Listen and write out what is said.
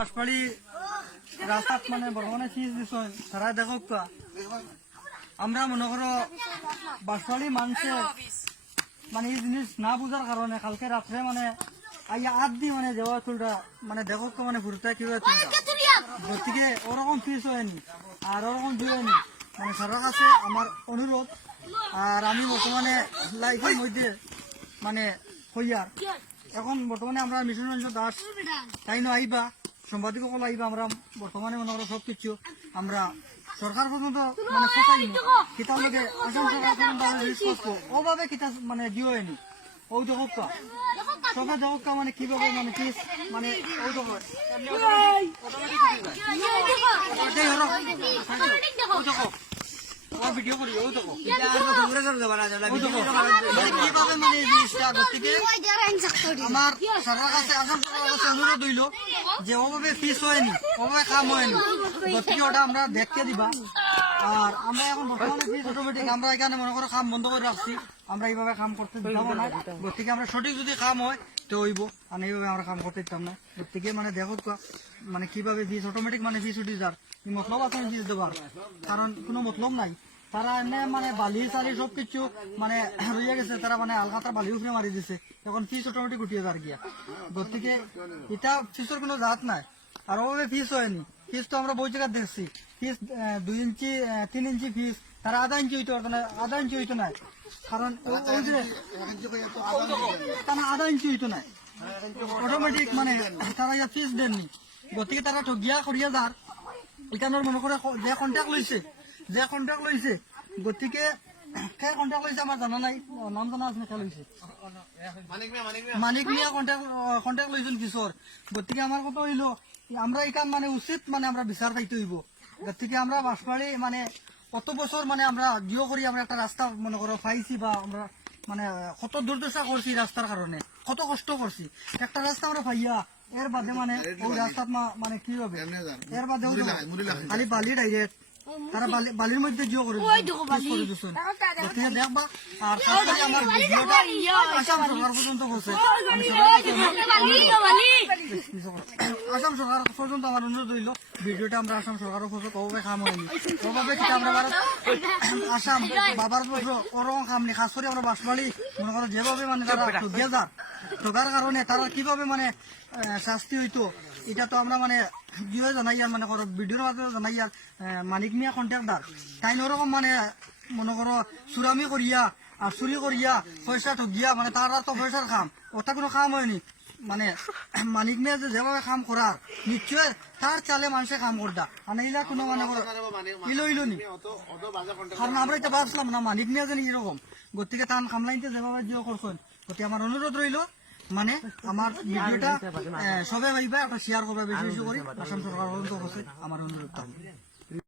বাঁশবাড়ি রাস্তাত মানে বর্তমানে ফিজ দিছেন তারা দেখো আমরা মনে করো বাঁশবাড়ি মানুষে মানে এই জিনিস না বুঝার কারণে কালকে রাত্রে মানে আইয়া আট দি মানে দেওয়া চুলটা মানে দেখো মানে ঘুরতে কিভাবে গতিকে ওরকম ফিস হয়নি আর ওরকম দিয়ে হয়নি মানে সবার কাছে আমার অনুরোধ। আর আমি বর্তমানে লাইফের মধ্যে মানে হইয়ার এখন বর্তমানে আমরা মিশন রঞ্জন দাস তাই না আইবা সাংবাদিক সকল আইবা আমরা বর্তমানে মনে করো সবকিছু আমরা সরকার পর্যন্ত মানে কিতাব লাগে আসাম সরকার পর্যন্ত ওভাবে কিতাব মানে দিও হয়নি ওই দেখো সবে দেখো মানে কিভাবে মানে কি মানে ওই দেখো ভিডিও করি ওই দেখো আমার সরকার কাছে আসাম সরকারের কাছে অনুরোধ হইল যে ওভাবে ফিস হয়নি ওভাবে কাম হয়নি গতিকে ওটা আমরা দেখতে দিবা। আর আমরা এখন বর্তমানে ফিস অটোমেটিক আমরা এখানে মনে করো কাম বন্ধ করে রাখছি আমরা এইভাবে কাম করতে দিতাম না গতিকে আমরা সঠিক যদি কাম হয় তো হইব আর এইভাবে আমরা কাম করতে দিতাম না গতিকে মানে দেখো মানে কিভাবে ফিস অটোমেটিক মানে ফিস উঠি যার মতলব আছে ফিস দেবার কারণ কোনো মতলব নাই তারা এনে মানে বালি চালি সবকিছু মানে রয়ে গেছে তারা মানে আলকাতার বালি উঠে মারি দিছে এখন ফিস অটোমেটিক উঠিয়ে যার গিয়া গতিকে এটা ফিসের কোনো জাত নাই আর ওভাবে ফিস হয়নি ফিস তো আমরা বহু জায়গায় দেখছি ফিস 2 ইঞ্চি 3 ইঞ্চি ফিস তারা আধা ইঞ্চি হইতে পারতো না আধা ইঞ্চি হইতো না কারণ ওই যে তারা আধা ইঞ্চি হইতো না অটোমেটিক মানে তারা ইয়া ফিস দেননি গতিকে তারা ঠগিয়া করিয়া যার এখানোর মনে করে যে কন্ট্যাক্ট লইছে গতিকে কে কন্ট্যাক্ট লইছে আমার জানা নাই নাম জানা আছে কে লইছে মানিক মিয়া কন্ট্যাক্ট লইছেন কিশোর গতিকে আমার কথা হইল আমরা এখান মানে উচিত মানে আমরা বিচার পাইতে হইব গতিকে আমরা বাঁশবাড়ি মানে কত বছর মানে আমরা জিও করি আমরা একটা রাস্তা মনে করো পাইছি বা আমরা মানে কত দুর্দশা করছি রাস্তার কারণে কত কষ্ট করছি একটা রাস্তা আমরা পাইয়া এর বাদে মানে ওই রাস্তা মানে কি হবে এর বাদে খালি বালি ডাইরেক্ট তারা বালির মধ্যে জিও করে দেখবা। আর আমার ভিডিওটা আসাম সরকার পর্যন্ত বলছে আসাম সরকার পর্যন্ত আমার অনুরোধ হইল ভিডিওটা আমরা আসাম সরকারের পর্যন্ত কবে কাম হয়নি ওভাবে আমরা আসাম বাবার ওরকম কাম নেই খাস করে আমরা বাঁশবাড়ি মনে করো যেভাবে মানে তারা ঠকিয়ে যার ঠকার কারণে তারা কিভাবে মানে শাস্তি হইতো এটা তো আমরা মানে জিও জানাই আর মানে ভিডিওর মাধ্যমে জানাই আর মানিক মিয়া কন্ট্রাক্টর তাই ওরকম মানে মনে করো চুরামি করিয়া আর চুরি করিয়া পয়সা ঠগিয়া মানে তার তো পয়সার খাম ওটা কোনো কাম হয়নি মানে মানিক মিয়া যে যেভাবে কাম করার নিশ্চয় তার চালে মানুষে কাম করতা মানে এইলা কোনো মানে ইলো নি কারণ আমরা এটা ভাবছিলাম না মানিক মিয়া যেন এরকম গতিকে তার কামলাইনতে যেভাবে জিও করছেন গতি আমার অনুরোধ রইল মানে আমার ভিডিওটা সবাই ভাইবা একটা শেয়ার করবে বেশি বেশি করে আসাম সরকার আমার অনুরোধ।